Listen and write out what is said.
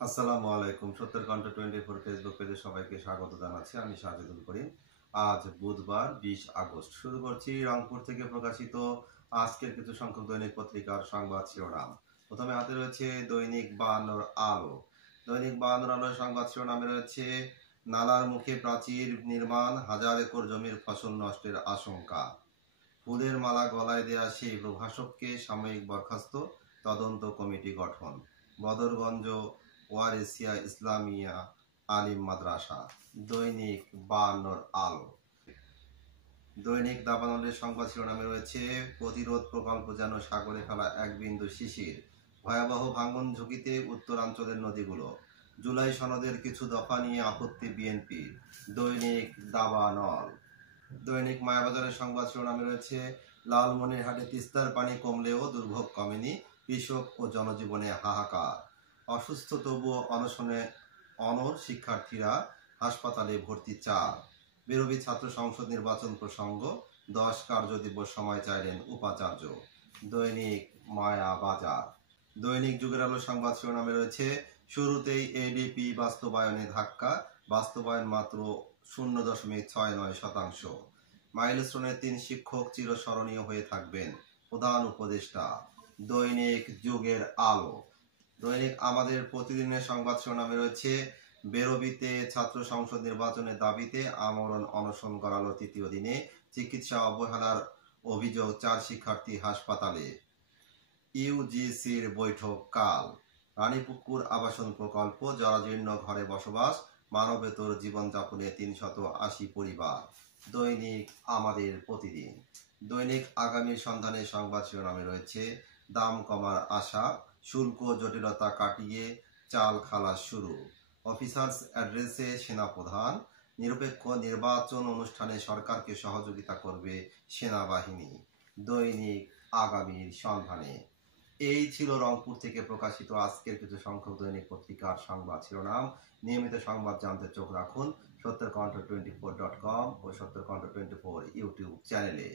আসসালামু আলাইকুম। সত্যের কণ্ঠ 24 ফেসবুক পেজে সবাইকে স্বাগত জানাচ্ছি। আমি সাজেদুল করিম। আজ বুধবার 20 আগস্ট। শুরু করছি রংপুর থেকে প্রকাশিত আজকের কিছু সংখ্যক দৈনিক পত্রিকার সংবাদ শিরোনাম। প্রথমে হাতে রয়েছে দৈনিক 52 আলো। দৈনিক 52 আলোর সংবাদ শিরোনামে রয়েছে নালার মুখে প্রাচীর নির্মাণ, হাজার একর জমির ফসল নষ্টের আশঙ্কা। ফুলের মালা গলায় দেয়া সেই প্রভাষককে সাময়িক বরখাস্ত, তদন্ত কমিটি গঠন। বদরগঞ্জ ওয়ারেসিয়া ইসলামিয়া আলিম মাদ্রাসা। দৈনিক 52 আলো। দৈনিক দাবানলের সংবাদ শিরোনামে রয়েছে প্রতিরোধ প্রকল্প যেন সাগরে ফেলা এক বিন্দু শিশির, ভয়াবহ ভাঙন ঝুঁকিতে উত্তরাঞ্চলের নদীগুলো। জুলাই সনদের কিছু দফা নিয়ে আপত্তি বিএনপির। দৈনিক দাবানল। দৈনিক মায়াবাজারের সংবাদ শিরোনামে রয়েছে লালমনিরহাটে তিস্তার পানি কমলেও দুর্ভোগ কমেনি, কৃষক ও জনজীবনে হাহাকার। অসুস্থ তবুও অনশনে অনড় শিক্ষার্থীরা, হাসপাতালে ভর্তি 4। বিরোধী ছাত্র সংসদ নির্বাচন প্রসঙ্গ, 10 কার্যদিবস সময় চাইলেন উপাচার্য। দৈনিক মায়াবাজার। দৈনিক যুগের আলো সংবাদ শিরোনামে রয়েছে শুরুতেই এডিপি বাস্তবায়নে ধাক্কা, বাস্তবায়ন মাত্র 0.69%। মাইলস্টোনের 3 শিক্ষক চিরস্মরণীয় হয়ে থাকবেন, প্রধান উপদেষ্টা। দৈনিক যুগের আলো। দৈনিক আমাদের প্রতিদিনের সংবাদ শিরোনামে রয়েছে বেরোবিতে ছাত্র সংসদ নির্বাচনের দাবিতে আমরণ অনশন করালো তৃতীয় দিনে, চিকিৎসা অবহেলার অভিযোগ 4 শিক্ষার্থী হাসপাতালে। ইউজিসির বৈঠক কাল। রানীপুকুর আবাসন প্রকল্প, জরাজীর্ণ ঘরে বসবাস, মানবেতর জীবনযাপনে 380 পরিবার। দৈনিক আমাদের প্রতিদিন। দৈনিক আগামীর সন্ধানে সংবাদ শিরোনামে রয়েছে দাম কমার আশা, শুল্ক জটিলতা কাটিয়ে চাল খালাস শুরু। অফিসার্স অ্যাড্রেসে সেনাপ্রধান, নিরপেক্ষ নির্বাচন অনুষ্ঠানে সরকারকে সহযোগিতা করবে সেনাবাহিনী। দৈনিক আগামীর সন্ধানে। এই ছিল রংপুর থেকে প্রকাশিত আজকের কিছু সংখ্যক দৈনিক পত্রিকার সংবাদ শিরোনাম। নিয়মিত সংবাদ জানতে চোখ রাখুন সত্যের কণ্ঠ 24.com ও সত্যের কণ্ঠ 24 ইউটিউব চ্যানেলে।